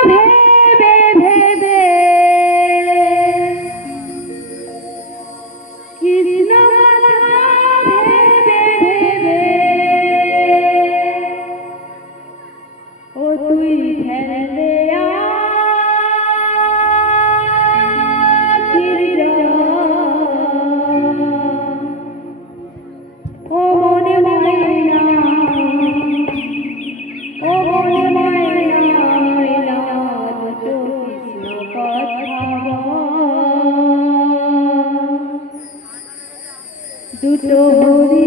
ভেবে ভেবে কৃষ্ণ কথা ভেবে ভেবে ও তুই ফেলে ও মনে ময়না ও মনে ময়না ময়না দুটো কৃষ্ণ কথা দুটো হরি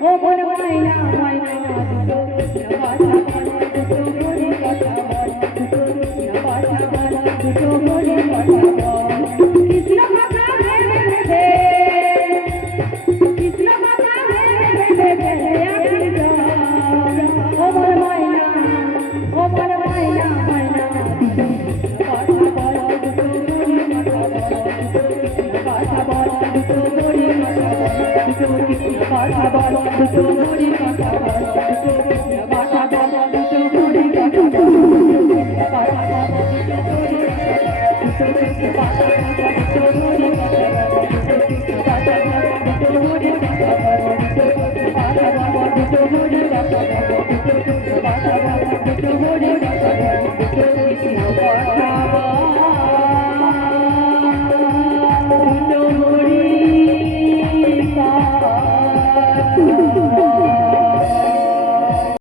ও মন ময়না ময়না দুটো কৃষ্ণ কথা বল দুটো হরি কথা বল দুটো কৃষ্ণ কথা বল দুটো হরি কথা বল কৃষ্ণ কথা ভেবে ভেবে কৃষ্ণ কথা ভেবে ভেবে আখি যা ও মন ময়না ময়না দুটো কৃষ্ণ কথা বল দুটো হরি কথা বল দুটো কৃষ্ণ কথা বল দুটো হরি কথা বল দুটো কৃষ্ণ কথা বল দুটো হরি কথা